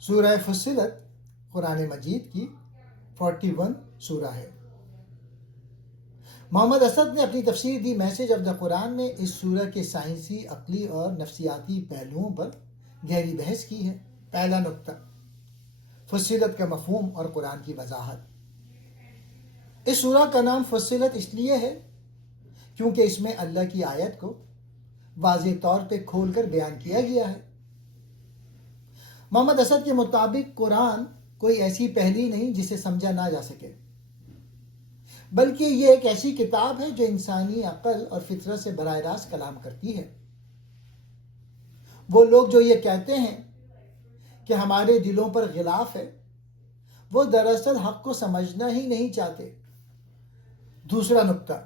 سورہ فصلت قرآن مجید کی 41 سورہ ہے۔ محمد اسد نے اپنی تفسیر دی میسج آف دا قرآن میں اس سورہ کے سائنسی، عقلی اور نفسیاتی پہلوؤں پر گہری بحث کی ہے۔ پہلا نقطہ، فصلت کا مفہوم اور قرآن کی وضاحت۔ اس سورہ کا نام فصلت اس لیے ہے کیونکہ اس میں اللہ کی آیت کو واضح طور پہ کھول کر بیان کیا گیا ہے۔ محمد اسد کے مطابق قرآن کوئی ایسی پہلی نہیں جسے سمجھا نہ جا سکے، بلکہ یہ ایک ایسی کتاب ہے جو انسانی عقل اور فطرت سے براہ راست کلام کرتی ہے۔ وہ لوگ جو یہ کہتے ہیں کہ ہمارے دلوں پر غلاف ہے، وہ دراصل حق کو سمجھنا ہی نہیں چاہتے۔ دوسرا نقطہ،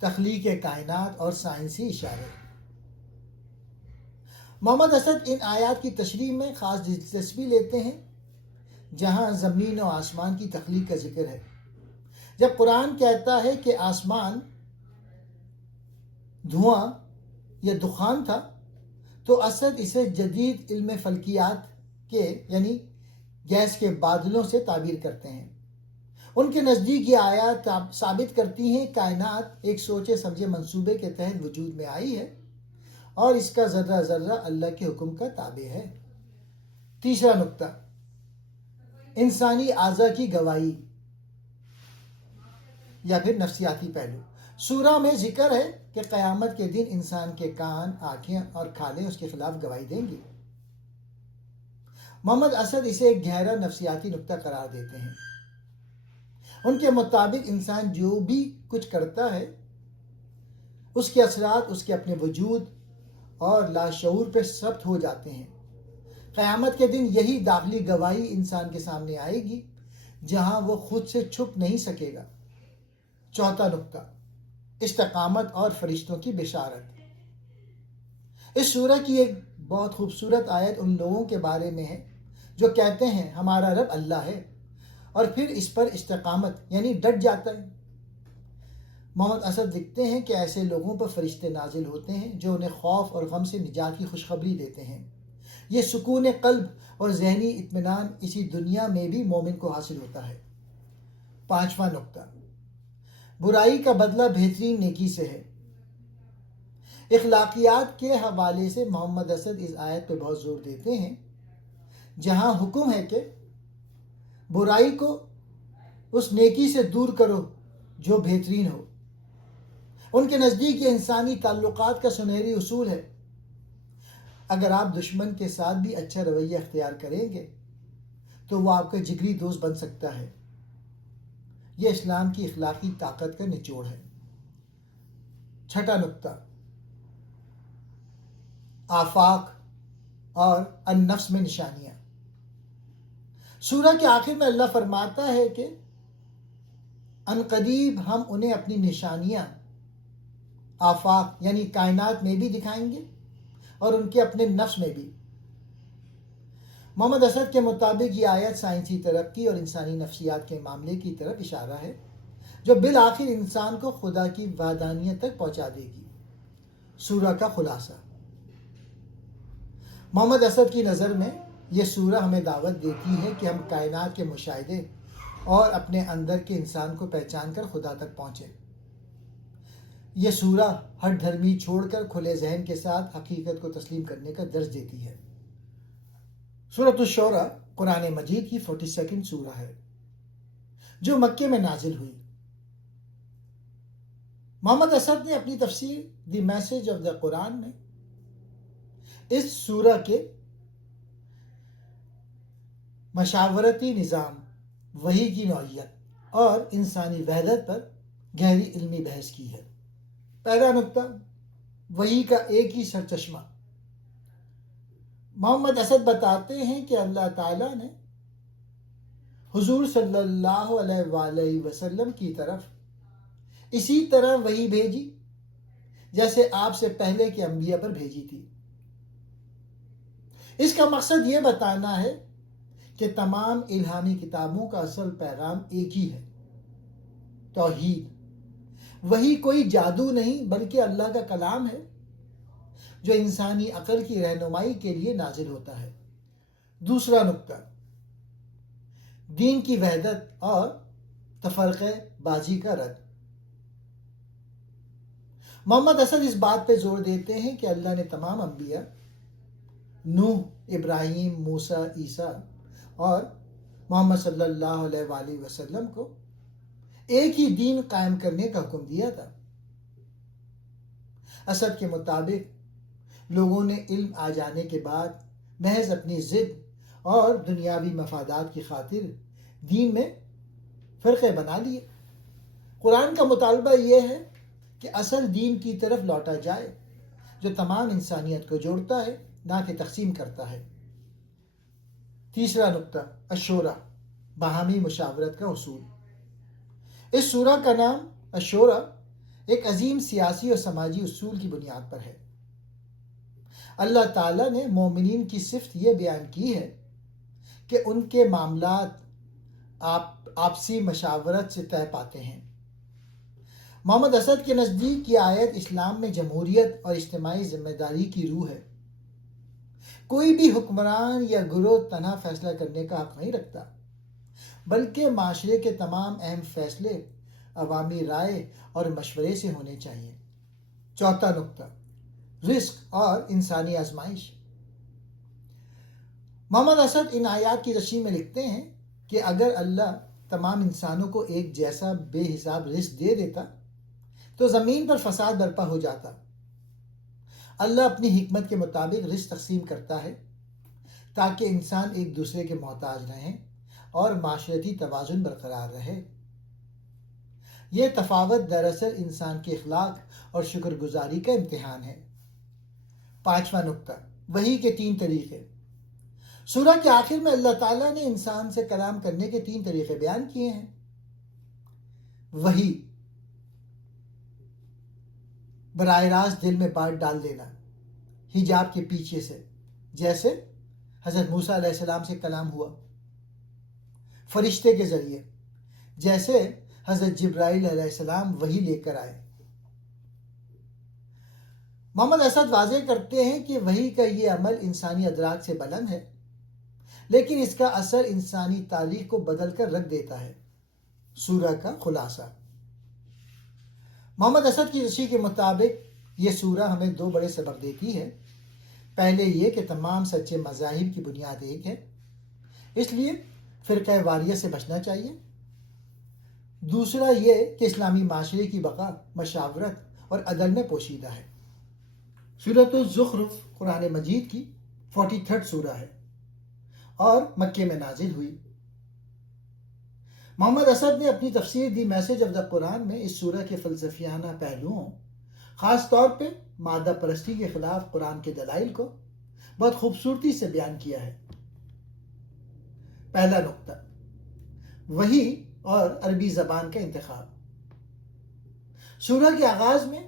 تخلیق کائنات اور سائنسی اشارے۔ محمد اسد ان آیات کی تشریح میں خاص دلچسپی لیتے ہیں جہاں زمین و آسمان کی تخلیق کا ذکر ہے۔ جب قرآن کہتا ہے کہ آسمان دھواں یا دخان تھا تو اسد اسے جدید علم فلکیات کے یعنی گیس کے بادلوں سے تعبیر کرتے ہیں۔ ان کے نزدیک یہ آیات ثابت کرتی ہیں کائنات ایک سوچے سمجھے منصوبے کے تحت وجود میں آئی ہے اور اس کا ذرہ ذرہ اللہ کے حکم کا تابع ہے۔ تیسرا نقطہ، انسانی اعضاء کی گواہی یا پھر نفسیاتی پہلو۔ سورہ میں ذکر ہے کہ قیامت کے دن انسان کے کان، آنکھیں اور کھالیں اس کے خلاف گواہی دیں گی۔ محمد اسد اسے ایک گہرا نفسیاتی نقطہ قرار دیتے ہیں۔ ان کے مطابق انسان جو بھی کچھ کرتا ہے اس کے اثرات اس کے اپنے وجود اور لاشعور پہ ثبت ہو جاتے ہیں۔ قیامت کے دن یہی داخلی گواہی انسان کے سامنے آئے گی جہاں وہ خود سے چھپ نہیں سکے گا۔ چوتھا نقطہ، استقامت اور فرشتوں کی بشارت۔ اس سورہ کی ایک بہت خوبصورت آیت ان لوگوں کے بارے میں ہے جو کہتے ہیں ہمارا رب اللہ ہے اور پھر اس پر استقامت یعنی ڈٹ جاتا ہے۔ محمد اسد لکھتے ہیں کہ ایسے لوگوں پر فرشتے نازل ہوتے ہیں جو انہیں خوف اور غم سے نجات کی خوشخبری دیتے ہیں۔ یہ سکون قلب اور ذہنی اطمینان اسی دنیا میں بھی مومن کو حاصل ہوتا ہے۔ پانچواں نقطہ، برائی کا بدلہ بہترین نیکی سے ہے۔ اخلاقیات کے حوالے سے محمد اسد اس آیت پہ بہت زور دیتے ہیں جہاں حکم ہے کہ برائی کو اس نیکی سے دور کرو جو بہترین ہو۔ ان کے نزدیک یہ انسانی تعلقات کا سنہری اصول ہے۔ اگر آپ دشمن کے ساتھ بھی اچھا رویہ اختیار کریں گے تو وہ آپ کا جگری دوست بن سکتا ہے۔ یہ اسلام کی اخلاقی طاقت کا نچوڑ ہے۔ چھٹا نقطہ، آفاق اور النفس میں نشانیاں۔ سورہ کے آخر میں اللہ فرماتا ہے کہ ان قریب ہم انہیں اپنی نشانیاں آفاق یعنی کائنات میں بھی دکھائیں گے اور ان کے اپنے نفس میں بھی۔ محمد اسد کے مطابق یہ آیت سائنسی ترقی اور انسانی نفسیات کے معاملے کی طرف اشارہ ہے جو بالآخر انسان کو خدا کی وحدانیت تک پہنچا دے گی۔ سورہ کا خلاصہ، محمد اسد کی نظر میں یہ سورہ ہمیں دعوت دیتی ہے کہ ہم کائنات کے مشاہدے اور اپنے اندر کے انسان کو پہچان کر خدا تک پہنچیں۔ یہ سورہ ہر دھرمی چھوڑ کر کھلے ذہن کے ساتھ حقیقت کو تسلیم کرنے کا درس دیتی ہے۔ سورۃ الشعراء قرآن مجید کی 42 سورہ ہے جو مکے میں نازل ہوئی۔ محمد اسد نے اپنی تفسیر دی میسج آف دا قرآن میں اس سورہ کے مشاورتی نظام، وحی کی نوعیت اور انسانی وحدت پر گہری علمی بحث کی ہے۔ پہلا نقطہ، وحی کا ایک ہی سرچشمہ۔ محمد اسد بتاتے ہیں کہ اللہ تعالیٰ نے حضور صلی اللہ علیہ وآلہ وسلم کی طرف اسی طرح وحی بھیجی جیسے آپ سے پہلے کے انبیاء پر بھیجی تھی۔ اس کا مقصد یہ بتانا ہے کہ تمام الہامی کتابوں کا اصل پیغام ایک ہی ہے، توحید۔ وحی کوئی جادو نہیں بلکہ اللہ کا کلام ہے جو انسانی عقل کی رہنمائی کے لیے نازل ہوتا ہے۔ دوسرا نقطہ، دین کی وحدت اور تفرقہ بازی کا رد۔ محمد اسد اس بات پہ زور دیتے ہیں کہ اللہ نے تمام انبیاء نوح، ابراہیم، موسیٰ، عیسیٰ اور محمد صلی اللہ علیہ وآلہ وسلم کو ایک ہی دین قائم کرنے کا حکم دیا تھا۔ اسد کے مطابق لوگوں نے علم آ جانے کے بعد محض اپنی ضد اور دنیاوی مفادات کی خاطر دین میں فرقے بنا لیے۔ قرآن کا مطالبہ یہ ہے کہ اصل دین کی طرف لوٹا جائے جو تمام انسانیت کو جوڑتا ہے، نہ کہ تقسیم کرتا ہے۔ تیسرا نقطہ، الشورى، باہمی مشاورت کا اصول۔ اس سورہ کا نام الشورى ایک عظیم سیاسی اور سماجی اصول کی بنیاد پر ہے۔ اللہ تعالیٰ نے مومنین کی صفت یہ بیان کی ہے کہ ان کے معاملات آپسی مشاورت سے طے پاتے ہیں۔ محمد اسد کے نزدیک یہ آیت اسلام میں جمہوریت اور اجتماعی ذمہ داری کی روح ہے۔ کوئی بھی حکمران یا گروہ تنہا فیصلہ کرنے کا حق نہیں رکھتا، بلکہ معاشرے کے تمام اہم فیصلے عوامی رائے اور مشورے سے ہونے چاہیے۔ چوتھا نقطہ، رزق اور انسانی آزمائش۔ محمد اسد ان آیات کی تشریح میں لکھتے ہیں کہ اگر اللہ تمام انسانوں کو ایک جیسا بے حساب رزق دے دیتا تو زمین پر فساد برپا ہو جاتا۔ اللہ اپنی حکمت کے مطابق رزق تقسیم کرتا ہے تاکہ انسان ایک دوسرے کے محتاج رہیں اور معاشرتی توازن برقرار رہے۔ یہ تفاوت دراصل انسان کے اخلاق اور شکر گزاری کا امتحان ہے۔ پانچواں نقطہ، وحی کے 3 طریقے۔ سورہ کے آخر میں اللہ تعالیٰ نے انسان سے کلام کرنے کے 3 طریقے بیان کیے ہیں۔ وحی، براہ راست دل میں بات ڈال دینا حجاب کے پیچھے سے، جیسے حضرت موسیٰ علیہ السلام سے کلام ہوا۔ فرشتے کے ذریعے، جیسے حضرت جبرائیل علیہ السلام وحی لے کر آئے۔ محمد اسد واضح کرتے ہیں کہ وحی کا یہ عمل انسانی ادراک سے بلند ہے، لیکن اس کا اثر انسانی تاریخ کو بدل کر رکھ دیتا ہے۔ سورہ کا خلاصہ۔ محمد اسد کی تشریح کے مطابق یہ سورہ ہمیں 2 بڑے سبق دیتی ہے۔ پہلے یہ کہ تمام سچے مذاہب کی بنیاد ایک ہے، اس لیے فرقہ واریت سے بچنا چاہیے۔ دوسرا یہ کہ اسلامی معاشرے کی بقا مشاورت اور عدل میں پوشیدہ ہے۔ سورۃ الزخرف قرآن مجید کی 43 سورہ ہے اور مکے میں نازل ہوئی۔ محمد اسد نے اپنی تفسیر دی میسج آف دا قرآن میں اس سورہ کے فلسفیانہ پہلوؤں، خاص طور پہ مادہ پرستی کے خلاف قرآن کے دلائل کو بہت خوبصورتی سے بیان کیا ہے۔ پہلا نقطہ، وحی اور عربی زبان کا انتخاب۔ سورہ کے آغاز میں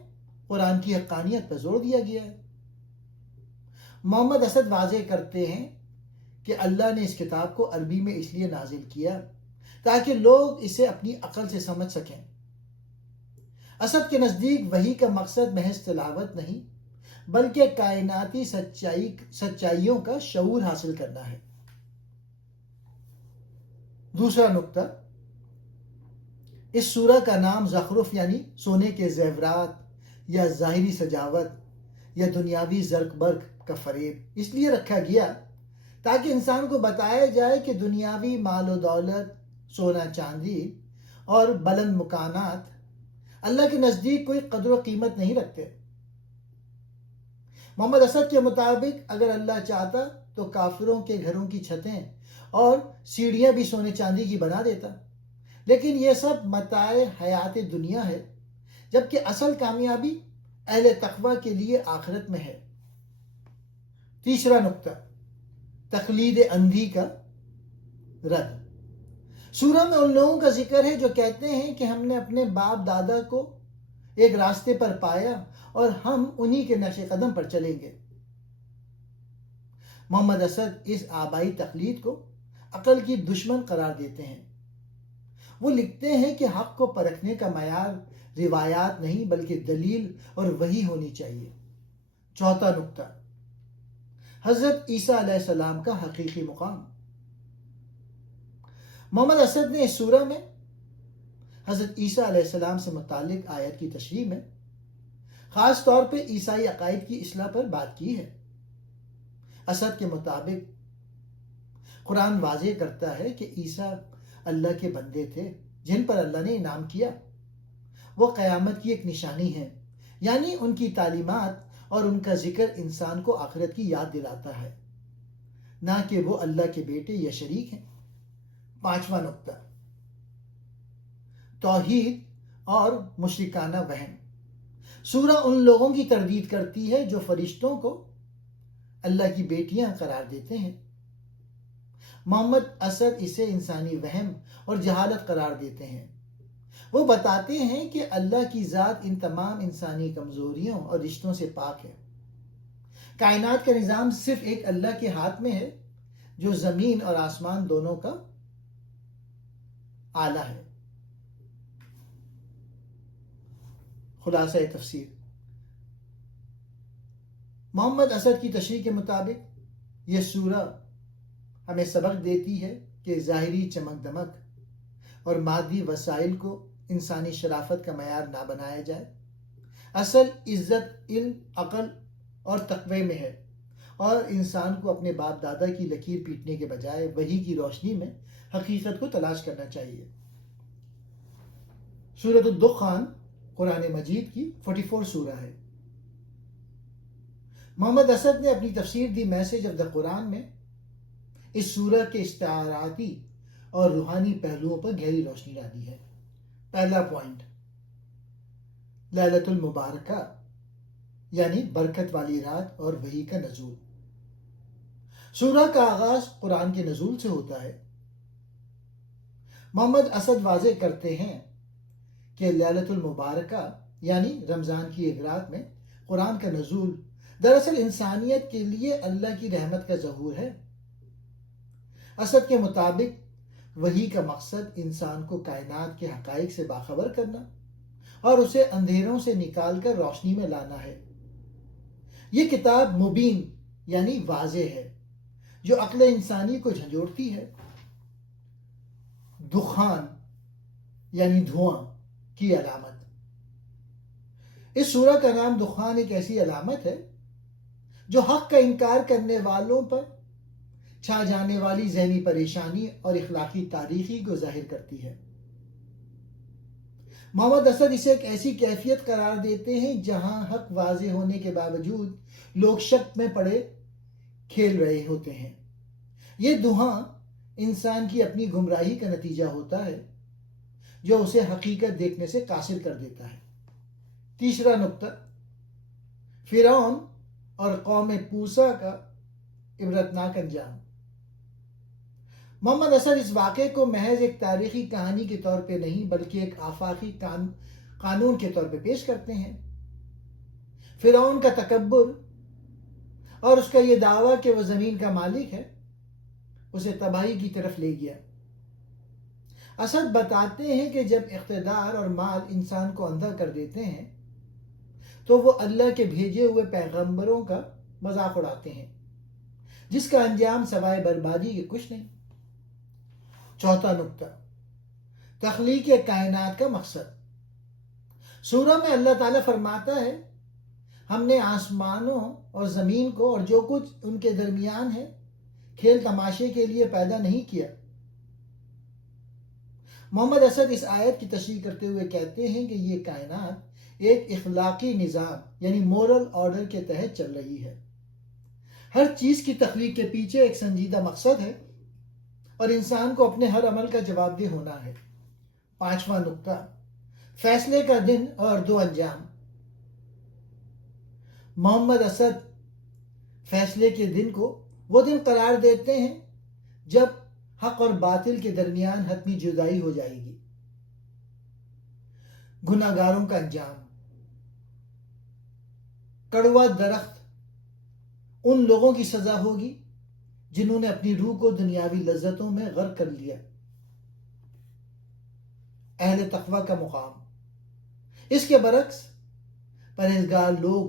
قرآن کی حقانیت پر زور دیا گیا ہے۔ محمد اسد واضح کرتے ہیں کہ اللہ نے اس کتاب کو عربی میں اس لیے نازل کیا تاکہ لوگ اسے اپنی عقل سے سمجھ سکیں۔ اسد کے نزدیک وحی کا مقصد محض تلاوت نہیں، بلکہ کائناتی سچائیوں کا شعور حاصل کرنا ہے۔ دوسرا نقطہ، اس سورہ کا نام زخرف یعنی سونے کے زیورات یا ظاہری سجاوٹ یا دنیاوی زرق برق کا فریب اس لیے رکھا گیا تاکہ انسان کو بتایا جائے کہ دنیاوی مال و دولت، سونا چاندی اور بلند مکانات اللہ کے نزدیک کوئی قدر و قیمت نہیں رکھتے۔ محمد اسد کے مطابق اگر اللہ چاہتا تو کافروں کے گھروں کی چھتیں اور سیڑھیاں بھی سونے چاندی کی بنا دیتا، لیکن یہ سب متاع حیات دنیا ہے، جبکہ اصل کامیابی اہل تقوی کے لیے آخرت میں ہے۔ تیسرا نقطہ، تقلید اندھی کا رد۔ سورہ میں ان لوگوں کا ذکر ہے جو کہتے ہیں کہ ہم نے اپنے باپ دادا کو ایک راستے پر پایا اور ہم انہی کے نقش قدم پر چلیں گے۔ محمد اسد اس آبائی تقلید کو عقل کی دشمن قرار دیتے ہیں۔ وہ لکھتے ہیں کہ حق کو پرکھنے کا معیار روایات نہیں بلکہ دلیل اور وحی ہونی چاہیے۔ چوتھا نقطہ، حضرت عیسیٰ علیہ السلام کا حقیقی مقام۔ محمد اسد نے اس سورہ میں حضرت عیسیٰ علیہ السلام سے متعلق آیت کی تشریح میں خاص طور پہ عیسائی عقائد کی اصلاح پر بات کی ہے۔ اسد کے مطابق قرآن واضح کرتا ہے کہ عیسیٰ اللہ کے بندے تھے جن پر اللہ نے انعام کیا۔ وہ قیامت کی ایک نشانی ہے، یعنی ان کی تعلیمات اور ان کا ذکر انسان کو آخرت کی یاد دلاتا ہے، نہ کہ وہ اللہ کے بیٹے یا شریک ہیں۔ 5واں نقطہ، توحید اور مشرکانہ وہم۔ سورہ ان لوگوں کی تردید کرتی ہے جو فرشتوں کو اللہ کی بیٹیاں قرار دیتے ہیں۔ محمد اسد اسے انسانی وہم اور جہالت قرار دیتے ہیں۔ وہ بتاتے ہیں کہ اللہ کی ذات ان تمام انسانی کمزوریوں اور رشتوں سے پاک ہے۔ کائنات کا نظام صرف ایک اللہ کے ہاتھ میں ہے جو زمین اور آسمان دونوں کا آلہ ہے۔ خلاصہ تفسیر، محمد اسد کی تشریح کے مطابق یہ سورہ ہمیں سبق دیتی ہے کہ ظاہری چمک دمک اور مادی وسائل کو انسانی شرافت کا معیار نہ بنایا جائے۔ اصل عزت علم، عقل اور تقوی میں ہے، اور انسان کو اپنے باپ دادا کی لکیر پیٹنے کے بجائے وحی کی روشنی میں حقیقت کو تلاش کرنا چاہیے۔ سورۃ الدخان قرآن مجید کی 44 سورہ ہے۔ محمد اسد نے اپنی تفسیر دی میسج آف دا قرآن میں اس سورہ کے استعاراتی اور روحانی پہلوؤں پر گہری روشنی ڈالی ہے۔ پہلا پوائنٹ، لیلۃ المبارکہ یعنی برکت والی رات اور وحی کا نزول۔ سورہ کا آغاز قرآن کے نزول سے ہوتا ہے۔ محمد اسد واضح کرتے ہیں کہ لیلۃ المبارکہ یعنی رمضان کی ایک رات میں قرآن کا نزول دراصل انسانیت کے لیے اللہ کی رحمت کا ظہور ہے۔ اسد کے مطابق وحی کا مقصد انسان کو کائنات کے حقائق سے باخبر کرنا اور اسے اندھیروں سے نکال کر روشنی میں لانا ہے۔ یہ کتاب مبین یعنی واضح ہے جو عقل انسانی کو جھنجھوڑتی ہے۔ دخان یعنی دھواں کی علامت۔ اس سورہ کا نام دخان ایک ایسی علامت ہے جو حق کا انکار کرنے والوں پر چھا جانے والی ذہنی پریشانی اور اخلاقی تاریخی کو ظاہر کرتی ہے۔ محمد اسد اسے ایک ایسی کیفیت قرار دیتے ہیں جہاں حق واضح ہونے کے باوجود لوگ شک میں پڑے کھیل رہے ہوتے ہیں۔ یہ دھواں انسان کی اپنی گمراہی کا نتیجہ ہوتا ہے جو اسے حقیقت دیکھنے سے قاصر کر دیتا ہے۔ تیسرا نقطہ، فرعون اور قوم موسیٰ کا عبرتناک انجام۔ محمد اسد اس واقعے کو محض ایک تاریخی کہانی کے طور پہ نہیں بلکہ ایک آفاقی قانون کے طور پہ پیش کرتے ہیں۔ فرعون کا تکبر اور اس کا یہ دعویٰ کہ وہ زمین کا مالک ہے اسے تباہی کی طرف لے گیا۔ اسد بتاتے ہیں کہ جب اقتدار اور مال انسان کو اندھا کر دیتے ہیں تو وہ اللہ کے بھیجے ہوئے پیغمبروں کا مذاق اڑاتے ہیں جس کا انجام سوائے بربادی کے کچھ نہیں۔ چوتھا نقطہ، تخلیق کائنات کا مقصد۔ سورہ میں اللہ تعالیٰ فرماتا ہے ہم نے آسمانوں اور زمین کو اور جو کچھ ان کے درمیان ہے کھیل تماشے کے لیے پیدا نہیں کیا۔ محمد اسد اس آیت کی تشریح کرتے ہوئے کہتے ہیں کہ یہ کائنات ایک اخلاقی نظام یعنی مورل آرڈر کے تحت چل رہی ہے۔ ہر چیز کی تخلیق کے پیچھے ایک سنجیدہ مقصد ہے اور انسان کو اپنے ہر عمل کا جواب دہ ہونا ہے۔ پانچواں نقطہ، فیصلے کا دن اور دو انجام۔ محمد اسد فیصلے کے دن کو وہ دن قرار دیتے ہیں جب حق اور باطل کے درمیان حتمی جدائی ہو جائے گی۔ گناہ گاروں کا انجام، کڑوا درخت ان لوگوں کی سزا ہوگی جنہوں نے اپنی روح کو دنیاوی لذتوں میں غرق کر لیا۔ اہل تقوی کا مقام، اس کے برعکس پرہیزگار لوگ